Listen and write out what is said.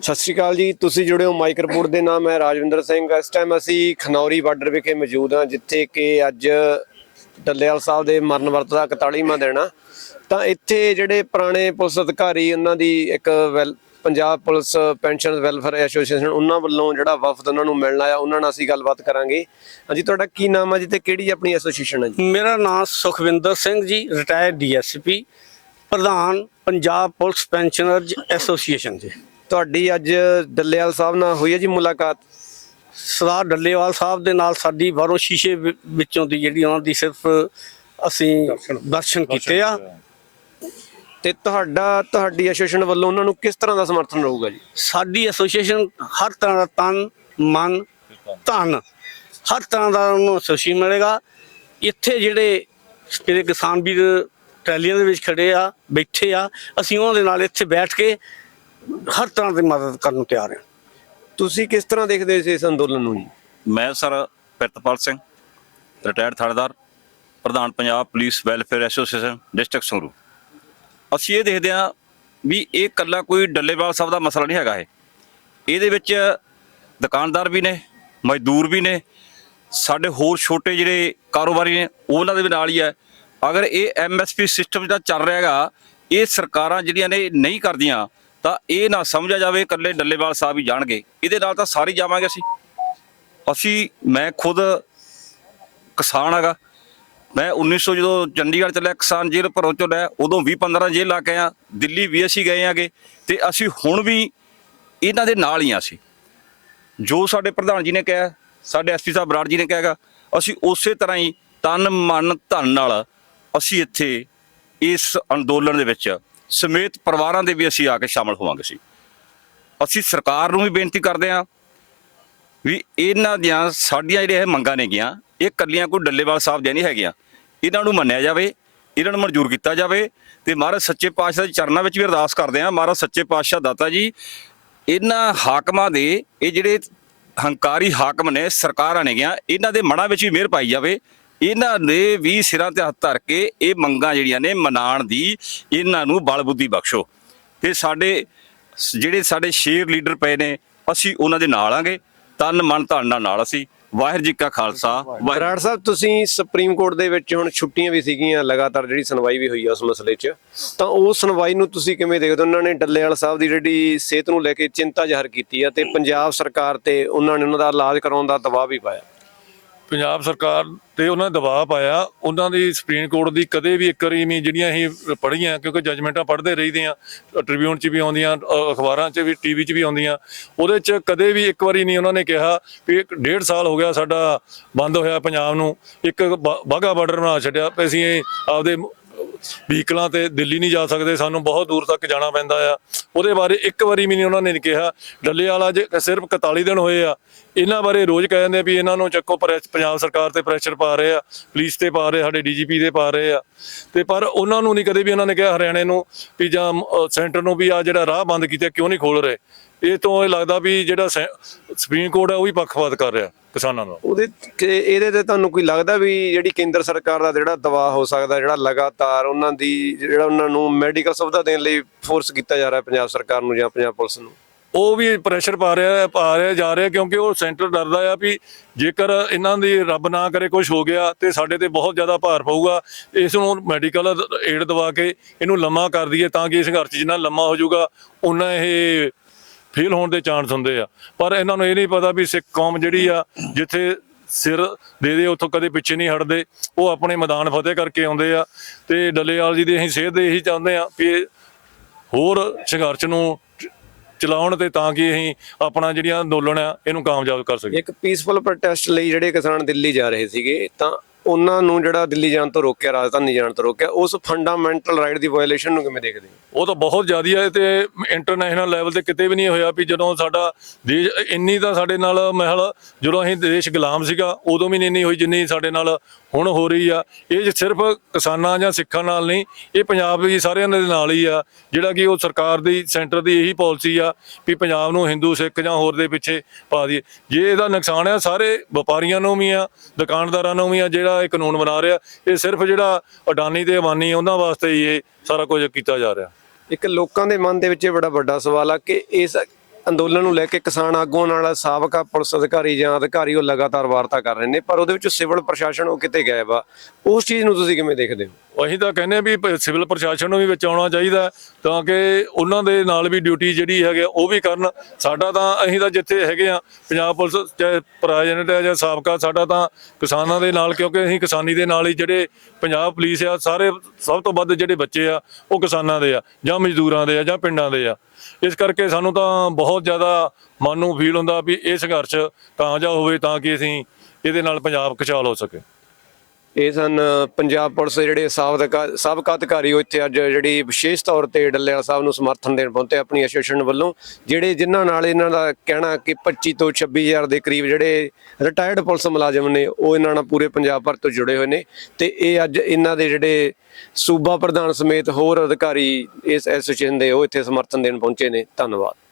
ਸਤਿ ਸ਼੍ਰੀ ਅਕਾਲ ਜੀ, ਤੁਸੀਂ ਜੁੜੇ ਹੋ ਮਾਈਕ ਰਿਪੋਰਟ ਦੇ ਨਾਮ ਹੈ ਰਾਜਵਿੰਦਰ ਸਿੰਘ। ਇਸ ਟਾਈਮ ਅਸੀਂ ਖਨੌਰੀ ਬਾਰਡਰ ਵਿਖੇ ਮੌਜੂਦ ਹਾਂ, ਜਿੱਥੇ ਕਿ ਅੱਜ ਡੱਲੇਵਾਲ ਸਾਹਿਬ ਦੇ ਮਰਨ ਵਰਤ ਦਾ 41ਵਾਂ ਦਿਨ ਆ। ਤਾਂ ਇੱਥੇ ਜਿਹੜੇ ਪੁਰਾਣੇ ਪੁਲਿਸ ਅਧਿਕਾਰੀ, ਉਹਨਾਂ ਦੀ ਇੱਕ Punjab police pension welfare association, ਉਹਨਾਂ ਵੱਲੋਂ ਜਿਹੜਾ ਵਫਦ ਉਹਨਾਂ ਨੂੰ ਮਿਲਣ ਆਇਆ, ਉਹਨਾਂ ਨਾਲ ਅਸੀਂ ਗੱਲਬਾਤ ਕਰਾਂਗੇ। ਹਾਂਜੀ, ਤੁਹਾਡਾ ਕੀ ਨਾਮ ਹੈ ਜੀ ਤੇ ਕਿਹੜੀ ਆਪਣੀ ਐਸੋਸੀਏਸ਼ਨ ਹੈ ਜੀ? ਮੇਰਾ ਨਾਮ ਸੁਖਵਿੰਦਰ ਸਿੰਘ ਜੀ ਰਿਟਾਇਰਡ ਡੀਐਸਪੀ ਪ੍ਰਧਾਨ ਪੰਜਾਬ ਪੁਲਿਸ ਪੈਨਸ਼ਨਰਜ਼ ਐਸੋਸੀਏਸ਼ਨ ਜੀ। ਤੁਹਾਡੀ ਅੱਜ ਡੱਲੇਵਾਲ ਸਾਹਿਬ ਨਾਲ ਹੋਈ ਹੈ ਜੀ ਮੁਲਾਕਾਤ। ਸਰਦਾਰ ਡੱਲੇਵਾਲ ਸਾਹਿਬ ਦੇ ਨਾਲ ਸਾਡੀ ਬਾਹਰੋਂ ਸ਼ੀਸ਼ੇ ਵਿੱਚੋਂ ਦੀ ਜਿਹੜੀ ਉਹਨਾਂ ਦੀ ਸਿਰਫ ਅਸੀਂ ਦਰਸ਼ਨ। ਕੀਤੇ ਆ। ਤੇ ਤੁਹਾਡਾ ਤੁਹਾਡੀ ਐਸੋਸੀਏਸ਼ਨ ਵੱਲੋਂ ਉਹਨਾਂ ਨੂੰ ਕਿਸ ਤਰ੍ਹਾਂ ਦਾ ਸਮਰਥਨ ਰਹੂਗਾ ਜੀ? ਸਾਡੀ ਐਸੋਸੀਏਸ਼ਨ ਹਰ ਤਰ੍ਹਾਂ ਦਾ ਤਨ ਮਨ ਧਨ ਹਰ ਤਰ੍ਹਾਂ ਦਾ ਉਹਨੂੰ ਐਸੋਸੀਏਸ਼ਨ ਮਿਲੇਗਾ। ਇੱਥੇ ਜਿਹੜੇ ਜਿਹੜੇ ਕਿਸਾਨ ਵੀਰ ਟਰੈਲੀਆਂ ਦੇ ਵਿੱਚ ਖੜੇ ਆ ਬੈਠੇ ਆ। ਅਸੀਂ ਉਹਨਾਂ ਦੇ ਨਾਲ ਇੱਥੇ ਬੈਠ ਕੇ ਹਰ ਤਰ੍ਹਾਂ ਦੀ ਮਦਦ ਕਰਨ ਨੂੰ ਤਿਆਰ ਹਾਂ। ਤੁਸੀਂ ਕਿਸ ਤਰ੍ਹਾਂ ਦੇਖਦੇ ਸੀ ਇਸ ਅੰਦੋਲਨ ਨੂੰ ਜੀ? ਮੈਂ ਸਰ ਪ੍ਰਿਤਪਾਲ ਸਿੰਘ ਰਿਟਾਇਰਡ ਥਾਣੇਦਾਰ ਪ੍ਰਧਾਨ Punjab police welfare association district Sangrur. ਅਸੀਂ ਇਹ ਦੇਖਦੇ ਹਾਂ ਵੀ ਇਹ ਕੱਲਾ ਕੋਈ ਡੱਲੇਵਾਲ ਸਾਹਿਬ ਦਾ ਮਸਲਾ ਨਹੀਂ ਹੈਗਾ ਇਹ। ਇਹਦੇ ਵਿੱਚ ਦੁਕਾਨਦਾਰ ਵੀ ਨੇ ਮਜ਼ਦੂਰ ਵੀ ਨੇ। ਸਾਡੇ ਹੋਰ ਛੋਟੇ ਜਿਹੜੇ ਕਾਰੋਬਾਰੀ ਨੇ ਉਹਨਾਂ ਦੇ ਵੀ ਨਾਲ ਹੀ ਹੈ। ਅਗਰ ਇਹ ਐਮਐਸਪੀ ਸਿਸਟਮ ਜਿਹੜਾ ਚੱਲ ਰਿਹਾ ਹੈਗਾ, ਇਹ ਸਰਕਾਰਾਂ ਜਿਹੜੀਆਂ ਨੇ ਨਹੀਂ ਕਰਦੀਆਂ, ਤਾਂ ਇਹ ਨਾ ਸਮਝਿਆ ਜਾਵੇ, ਇਕੱਲੇ ਡੱਲੇਵਾਲ ਸਾਹਿਬ ਹੀ ਜਾਣਗੇ। ਇਹਦੇ ਨਾਲ ਤਾਂ ਸਾਰੇ ਜਾਵਾਂਗੇ ਅਸੀਂ। ਅਸੀਂ, ਮੈਂ ਖੁਦ ਕਿਸਾਨ ਹੈਗਾ। ਮੈਂ 1900 ਜਦੋਂ ਚੰਡੀਗੜ੍ਹ ਚੱਲਿਆ ਕਿਸਾਨ ਜੇਲ੍ਹ ਭਰੋ ਚੋਂ ਲਿਆ, ਉਦੋਂ 20 15 ਜੇਲ੍ਹ ਲਾ ਕੇ ਆ ਦਿੱਲੀ ਵੀ ਅਸੀਂ ਗਏ ਆਗੇ। ਤੇ ਅਸੀਂ ਹੁਣ ਵੀ ਇਹਨਾਂ ਦੇ ਨਾਲ ਹੀ ਆ ਅਸੀਂ। ਜੋ ਸਾਡੇ ਪ੍ਰਧਾਨ ਜੀ ਨੇ ਕਿਹਾ, ਸਾਡੇ ਐਸਪੀ ਸਾਹਿਬ ਬਰਾੜ ਜੀ ਨੇ ਕਿਹਾਗਾ ਅਸੀਂ ਉਸੇ ਤਰ੍ਹਾਂ ਹੀ ਤਨ ਮਨ ਧਨ ਨਾਲ ਅਸੀਂ ਇੱਥੇ ਇਸ ਅੰਦੋਲਨ ਦੇ ਵਿੱਚ ਸਮੇਤ ਪਰਿਵਾਰਾਂ ਦੇ ਵੀ ਅਸੀਂ ਆ ਕੇ ਸ਼ਾਮਲ ਹੋਵਾਂਗੇ ਸੀ ਅਸੀਂ ਸਰਕਾਰ ਨੂੰ ਵੀ ਬੇਨਤੀ ਕਰਦੇ ਹਾਂ ਵੀ ਇਹਨਾਂ ਦੀਆਂ ਸਾਡੀਆਂ ਜਿਹੜੀਆਂ ਇਹ ਮੰਗਾਂ ਨੇਗੀਆਂ ਇਹ ਕੱਲੀਆਂ ਕੋਈ ਡੱਲੇਵਾਲ ਸਾਹਿਬ ਦੀਆਂ ਨਹੀਂ ਹੈਗੀਆਂ। ਇਹਨਾਂ ਨੂੰ ਮੰਨਿਆ ਜਾਵੇ, ਇਹਨਾਂ ਨੂੰ ਮਨਜ਼ੂਰ ਕੀਤਾ ਜਾਵੇ ਤੇ ਮਹਾਰਾਜ ਸੱਚੇ ਪਾਤਸ਼ਾਹ ਦੇ ਚਰਨਾਂ ਵਿੱਚ ਵੀ ਅਰਦਾਸ ਕਰਦੇ ਹਾਂ। ਮਹਾਰਾਜ ਸੱਚੇ ਪਾਤਸ਼ਾਹ ਦਾਤਾ ਜੀ, ਇਹਨਾਂ ਹਾਕਮਾਂ ਦੇ ਇਹ ਜਿਹੜੇ ਹੰਕਾਰੀ ਹਾਕਮ ਨੇ, ਸਰਕਾਰਾਂ ਨੇਗੀਆਂ ਇਹਨਾਂ ਦੇ ਮਨਾਂ ਵਿੱਚ ਵੀ ਮਿਹਰ ਪਾਈ ਜਾਵੇ ਇਹਨਾਂ ਨੇ ਵੀ ਸਿਰਾਂ ਤੇ ਹੱਥ ਧਰ ਕੇ ਇਹ ਮੰਗਾਂ ਜਿਹੜੀਆਂ ਨੇ ਮਨਾਣ ਦੀ ਇਹਨਾਂ ਨੂੰ ਬਲ ਬੁੱਧੀ ਬਖਸ਼ੋ। ਤੇ ਸਾਡੇ ਜਿਹੜੇ ਸਾਡੇ ਸ਼ੇਰ ਲੀਡਰ ਪਏ ਨੇ, ਅਸੀਂ ਉਹਨਾਂ ਦੇ ਨਾਲ ਆਂਗੇ। ਤਨ ਮਨ ਧਨ ਨਾਲ ਅਸੀਂ। ਵਾਹਿਗੁਰੂ ਜੀ ਕਾ ਖਾਲਸਾ, ਵਾਹਿਗੁਰੂ ਬਰਾੜ ਸਾਹਿਬ, ਤੁਸੀਂ ਸੁਪਰੀਮ ਕੋਰਟ ਦੇ ਵਿੱਚ ਹੁਣ ਛੁੱਟੀਆਂ ਵੀ ਸੀਗੀਆਂ, ਲਗਾਤਾਰ ਜਿਹੜੀ ਸੁਣਵਾਈ ਵੀ ਹੋਈ ਆ ਉਸ ਮਸਲੇ 'ਚ। ਤਾਂ ਉਹ ਸੁਣਵਾਈ ਨੂੰ ਤੁਸੀਂ ਕਿਵੇਂ ਦੇਖਦੇ ਹੋ? ਉਹਨਾਂ ਨੇ ਡੱਲੇਵਾਲ ਸਾਹਿਬ ਦੀ ਜਿਹੜੀ ਸਿਹਤ ਨੂੰ ਲੈ ਕੇ ਚਿੰਤਾ ਜ਼ਾਹਰ ਕੀਤੀ ਆ ਤੇ ਪੰਜਾਬ ਸਰਕਾਰ ਤੇ ਉਹਨਾਂ ਨੇ ਉਹਨਾਂ ਦਾ ਇਲਾਜ ਕਰਾਉਣ ਦਾ ਦਬਾਅ ਵੀ ਪਾਇਆ। ਪੰਜਾਬ ਸਰਕਾਰ ਤੇ ਉਹਨਾਂ ਨੇ ਦਬਾਅ ਪਾਇਆ, ਉਹਨਾਂ ਦੀ ਸੁਪਰੀਮ ਕੋਰਟ ਦੀ ਕਦੇ ਵੀ ਇੱਕ ਵਾਰੀ ਨਹੀਂ ਜਿਹੜੀਆਂ ਅਸੀਂ ਪੜ੍ਹੀਆਂ, ਕਿਉਂਕਿ ਜੱਜਮੈਂਟਾਂ ਪੜ੍ਹਦੇ ਰਹੀਦੇ ਆ ਟ੍ਰਿਬਿਊਨ 'ਚ ਵੀ ਆਉਂਦੀਆਂ ਅਖਬਾਰਾਂ 'ਚ ਵੀ, ਟੀਵੀ 'ਚ ਵੀ ਆਉਂਦੀਆਂ, ਉਹਦੇ 'ਚ ਕਦੇ ਵੀ ਇੱਕ ਵਾਰੀ ਨਹੀਂ ਉਹਨਾਂ ਨੇ ਕਿਹਾ ਵੀ ਇੱਕ ਡੇਢ ਸਾਲ ਹੋ ਗਿਆ ਸਾਡਾ ਬੰਦ ਹੋਇਆ ਪੰਜਾਬ ਨੂੰ, ਇੱਕ ਬਾਗਾ ਬਾਰਡਰ ਬਣਾ ਛੱਡਿਆ ਵੀ ਅਸੀਂ ਆਪਦੇ ਵਹੀਕਲਾਂ ਤੇ ਦਿੱਲੀ ਨਹੀਂ ਜਾ ਸਕਦੇ, ਸਾਨੂੰ ਬਹੁਤ ਦੂਰ ਤੱਕ ਜਾਣਾ ਪੈਂਦਾ ਆ। ਉਹਦੇ ਬਾਰੇ ਇੱਕ ਵਾਰੀ ਵੀ ਨਹੀਂ ਉਹਨਾਂ ਨੇ ਕਿਹਾ। ਡੱਲੇ ਵਾਲਾ ਜੇ ਸਿਰਫ 41 ਦਿਨ ਹੋਏ ਆ। ਇਹਨਾਂ ਬਾਰੇ ਰੋਜ਼ ਕਹਿ ਜਾਂਦੇ ਆ ਵੀ ਇਹਨਾਂ ਨੂੰ ਚੱਕੋ ਪ੍ਰੈਸ- ਪੰਜਾਬ ਸਰਕਾਰ ਤੇ ਪ੍ਰੈਸ਼ਰ ਪਾ ਰਹੇ ਆ ਪੁਲਿਸ ਤੇ ਪਾ ਰਹੇ, ਸਾਡੇ ਡੀਜੀਪੀ ਦੇ ਪਾ ਰਹੇ ਆ। ਤੇ ਪਰ ਉਹਨਾਂ ਨੂੰ ਨਹੀਂ ਕਦੇ ਵੀ ਉਹਨਾਂ ਨੇ ਕਿਹਾ ਹਰਿਆਣੇ ਨੂੰ ਵੀ ਜਾਂ ਸੈਂਟਰ ਨੂੰ ਵੀ ਆ ਜਿਹੜਾ ਰਾਹ ਬੰਦ ਕੀਤਾ, ਕਿਉਂ ਨਹੀਂ ਖੋਲ ਰਹੇ? ਇਹ ਤੋਂ ਇਹ ਲੱਗਦਾ ਵੀ ਜਿਹੜਾ ਸੁਪਰੀਮ ਕੋਰਟ ਹੈ ਉਹ ਵੀ ਪੱਖਪਾਤ ਕਰ ਰਿਹਾ ਕਿਸਾਨਾਂ ਨਾਲ। ਉਹਦੇ ਇਹਦੇ ਤੇ ਤੁਹਾਨੂੰ ਕੋਈ ਲੱਗਦਾ ਵੀ ਜਿਹੜੀ ਕੇਂਦਰ ਸਰਕਾਰ ਦਾ ਜਿਹੜਾ ਦਬਾਅ ਹੋ ਸਕਦਾ ਜਿਹੜਾ ਲਗਾਤਾਰ ਉਹਨਾਂ ਦੀ ਜਿਹੜਾ ਉਹਨਾਂ ਨੂੰ ਮੈਡੀਕਲ ਸੁਵਿਧਾ ਦੇਣ ਲਈ ਫੋਰਸ ਕੀਤਾ ਜਾ ਰਿਹਾ ਪੰਜਾਬ ਸਰਕਾਰ ਨੂੰ ਜਾਂ ਪੰਜਾਬ ਪੁਲਿਸ ਨੂੰ? ਉਹ ਵੀ ਪ੍ਰੈਸ਼ਰ ਪਾ ਰਿਹਾ ਹੈ, ਪਾ ਰਿਹਾ ਜਾ ਰਿਹਾ ਕਿਉਂਕਿ ਉਹ ਸੈਂਟਰ ਡਰਦਾ ਆ ਵੀ ਜੇਕਰ ਇਹਨਾਂ ਦੀ ਰੱਬ ਨਾ ਕਰੇ ਕੁਝ ਹੋ ਗਿਆ ਤੇ ਸਾਡੇ ਤੇ ਬਹੁਤ ਜ਼ਿਆਦਾ ਭਾਰ ਪਊਗਾ। ਇਸ ਨੂੰ ਮੈਡੀਕਲ ਏਡ ਦਵਾ ਕੇ ਇਹਨੂੰ ਲੰਮਾ ਕਰ ਦਈਏ ਤਾਂ ਕਿ ਇਹ ਸੰਘਰਸ਼ ਜਿੰਨਾ ਲੰਮਾ ਹੋ ਜਾਊਗਾ ਉਹਨਾਂ ਇਹ ਫੇਲ ਹੋਣ ਦੇ ਚਾਂਸ ਹੁੰਦੇ ਆ। ਪਰ ਇਹਨਾਂ ਨੂੰ ਇਹ ਨਹੀਂ ਪਤਾ ਵੀ ਸਿੱਖ ਕੌਮ ਜਿਹੜੀ ਆ, ਜਿੱਥੇ ਸਿਰ ਦੇ ਦੇ, ਉੱਥੋਂ ਕਦੇ ਪਿੱਛੇ ਨਹੀਂ ਹਟਦੇ, ਉਹ ਆਪਣੇ ਮੈਦਾਨ ਫਤਿਹ ਕਰਕੇ ਆਉਂਦੇ ਆ। ਤੇ ਡੱਲੇਵਾਲ ਜੀ ਦੀ ਅਸੀਂ ਸੇਧ ਦੇ ਇਹੀ ਚਾਹੁੰਦੇ ਆ ਵੀ ਹੋਰ ਸੰਘਰਸ਼ ਨੂੰ ਚਲਾਉਣ ਤੇ ਤਾਂ ਕਿ ਅਸੀਂ ਆਪਣਾ ਜਿਹੜੀਆਂ ਅੰਦੋਲਨ ਆ, ਇਹਨੂੰ ਕਾਮਯਾਬ ਕਰ ਸਕੀਏ। ਇੱਕ ਪੀਸਫੁਲ ਪ੍ਰੋਟੈਸਟ ਲਈ ਜਿਹੜੇ ਕਿਸਾਨ ਦਿੱਲੀ ਜਾ ਰਹੇ ਸੀਗੇ, ਤਾਂ ਉਹਨਾਂ ਨੂੰ ਜਿਹੜਾ ਦਿੱਲੀ ਜਾਣ ਤੋਂ ਰੋਕਿਆ, ਰਾਜਧਾਨੀ ਜਾਣ ਤੋਂ ਰੋਕਿਆ, ਉਸ ਫੰਡਾਮੈਂਟਲ ਰਾਈਟ ਦੀ ਵਾਇਓਲੇਸ਼ਨ ਨੂੰ ਕਿਵੇਂ ਦੇਖਦੇ ਹੋ? ਉਹ ਤਾਂ ਬਹੁਤ ਜ਼ਿਆਦਾ ਹੈ ਤੇ ਇੰਟਰਨੈਸ਼ਨਲ ਲੈਵਲ ਤੇ ਕਿਤੇ ਵੀ ਨਹੀਂ ਹੋਇਆ ਵੀ ਜਦੋਂ ਸਾਡਾ ਦੇਸ਼, ਇੰਨੀ ਤਾਂ ਸਾਡੇ ਨਾਲ ਮਹਿਲ, ਜਦੋਂ ਅਸੀਂ ਦੇਸ਼ ਗੁਲਾਮ ਸੀਗਾ, ਉਦੋਂ ਵੀ ਨਹੀਂ ਇੰਨੀ ਹੋਈ ਜਿੰਨੀ ਸਾਡੇ ਨਾਲ ਹੁਣ ਹੋ ਰਹੀ ਆ। ਇਹ ਸਿਰਫ ਕਿਸਾਨਾਂ ਜਾਂ ਸਿੱਖਾਂ ਨਾਲ ਨਹੀਂ, ਇਹ ਪੰਜਾਬ ਦੀ ਸਾਰਿਆਂ ਦੇ ਨਾਲ ਹੀ ਆ। ਜਿਹੜਾ ਕਿ ਉਹ ਸਰਕਾਰ ਦੀ, ਸੈਂਟਰ ਦੀ ਇਹੀ ਪਾਲਿਸੀ ਆ ਵੀ ਪੰਜਾਬ ਨੂੰ ਹਿੰਦੂ, ਸਿੱਖ ਜਾਂ ਹੋਰ ਦੇ ਪਿੱਛੇ ਪਾ ਦਈਏ। ਜੇ ਇਹਦਾ ਨੁਕਸਾਨ ਆ, ਸਾਰੇ ਵਪਾਰੀਆਂ ਨੂੰ ਵੀ ਆ, ਦੁਕਾਨਦਾਰਾਂ ਨੂੰ ਵੀ ਆ, ਜਿਹੜਾ ਇਹ ਕਾਨੂੰਨ ਬਣਾ ਰਿਹਾ। ਇਹ ਸਿਰਫ ਜਿਹੜਾ ਅਡਾਨੀ ਤੇ ਅਵਾਨੀ ਉਹਨਾਂ ਵਾਸਤੇ ਹੀ ਇਹ ਸਾਰਾ ਕੁਝ ਕੀਤਾ ਜਾ ਰਿਹਾ। ਇੱਕ ਲੋਕਾਂ ਦੇ ਮਨ ਦੇ ਵਿੱਚ ਇਹ ਬੜਾ ਵੱਡਾ ਸਵਾਲ ਆ ਕਿ ਇਸ ਅੰਦੋਲਨ ਨੂੰ ਲੈ ਕੇ ਕਿਸਾਨ ਆਗੂਆਂ ਨਾਲ ਸਾਬਕਾ ਪੁਲਿਸ ਅਧਿਕਾਰੀ ਜਾਂ ਅਧਿਕਾਰੀ ਉਹ ਲਗਾਤਾਰ ਵਾਰਤਾ ਕਰ ਰਹੇ ਨੇ ਪਰ ਉਹਦੇ ਵਿੱਚ ਸਿਵਲ ਪ੍ਰਸ਼ਾਸਨ ਉਹ ਕਿਤੇ ਗਾਇਬ ਆ। ਉਸ ਚੀਜ਼ ਨੂੰ ਤੁਸੀਂ ਕਿਵੇਂ ਦੇਖਦੇ ਹੋ? ਅਸੀਂ ਤਾਂ ਕਹਿੰਦੇ ਆ ਵੀ ਸਿਵਲ ਪ੍ਰਸ਼ਾਸਨ ਨੂੰ ਵੀ ਵਿੱਚ ਆਉਣਾ ਚਾਹੀਦਾ ਤਾਂ ਕਿ ਉਹਨਾਂ ਦੇ ਨਾਲ ਵੀ ਡਿਊਟੀ ਜਿਹੜੀ ਹੈਗੀ ਆ, ਉਹ ਵੀ ਕਰਨ। ਸਾਡਾ ਤਾਂ ਅਸੀਂ ਤਾਂ ਜਿੱਥੇ ਹੈਗੇ ਆ ਪੰਜਾਬ ਪੁਲਿਸ ਚਾਹੇ ਪ੍ਰਾਇਜਨਟ ਹੈ ਜਾਂ ਸਾਬਕਾ ਸਾਡਾ ਤਾਂ ਕਿਸਾਨਾਂ ਦੇ ਨਾਲ ਕਿਉਂਕਿ ਅਸੀਂ ਕਿਸਾਨੀ ਦੇ ਨਾਲ ਹੀ ਜਿਹੜੇ ਪੰਜਾਬ ਪੁਲਿਸ ਆ ਸਾਰੇ ਸਭ ਤੋਂ ਵੱਧ ਜਿਹੜੇ ਬੱਚੇ ਆ ਉਹ ਕਿਸਾਨਾਂ ਦੇ ਆ ਜਾਂ ਮਜ਼ਦੂਰਾਂ ਦੇ ਆ ਜਾਂ ਪਿੰਡਾਂ ਦੇ ਆ। ਇਸ ਕਰਕੇ ਸਾਨੂੰ ਤਾਂ ਬਹੁਤ ਬਹੁਤ ਜ਼ਿਆਦਾ ਮਨ ਨੂੰ ਫੀਲ ਹੁੰਦਾ ਵੀ ਇਹ ਸੰਘਰਸ਼ ਕਾਮਯਾਬ ਹੋਵੇ ਤਾਂ ਕਿ ਅਸੀਂ ਇਹਦੇ ਨਾਲ ਪੰਜਾਬ ਖੁਸ਼ਹਾਲ ਹੋ ਸਕੇ। ਇਹ ਸਨ ਪੰਜਾਬ ਪੁਲਿਸ ਦੇ ਜਿਹੜੇ ਸਾਬਕਾ ਸਾਬਕਾ ਅਧਿਕਾਰੀ ਉਹ ਇੱਥੇ ਅੱਜ ਜਿਹੜੀ ਵਿਸ਼ੇਸ਼ ਤੌਰ ਤੇ ਡੱਲੇਵਾਲ ਸਾਹਿਬ ਨੂੰ ਸਮਰਥਨ ਦੇਣ ਪਹੁੰਚੇ ਆਪਣੀ ਐਸੋਸੀਏਸ਼ਨ ਵੱਲੋਂ, ਜਿਹੜੇ ਜਿਨ੍ਹਾਂ ਨਾਲ ਇਹਨਾਂ ਦਾ ਕਹਿਣਾ ਕਿ 25 ਤੋਂ 26000 ਦੇ ਕਰੀਬ ਜਿਹੜੇ ਰਿਟਾਇਰਡ ਪੁਲਿਸ ਮੁਲਾਜ਼ਮ ਨੇ, ਉਹ ਇਹਨਾਂ ਨਾਲ ਪੂਰੇ ਪੰਜਾਬ ਭਰ ਤੋਂ ਜੁੜੇ ਹੋਏ ਨੇ ਤੇ ਇਹ ਅੱਜ ਇਹਨਾਂ ਦੇ ਜਿਹੜੇ ਸੂਬਾ ਪ੍ਰਧਾਨ ਸਮੇਤ ਹੋਰ ਅਧਿਕਾਰੀ ਇਸ ਐਸੋਸੀਏਸ਼ਨ ਦੇ ਉਹ ਇੱਥੇ ਸਮਰਥਨ ਦੇਣ ਪਹੁੰਚੇ ਨੇ। ਧੰਨਵਾਦ।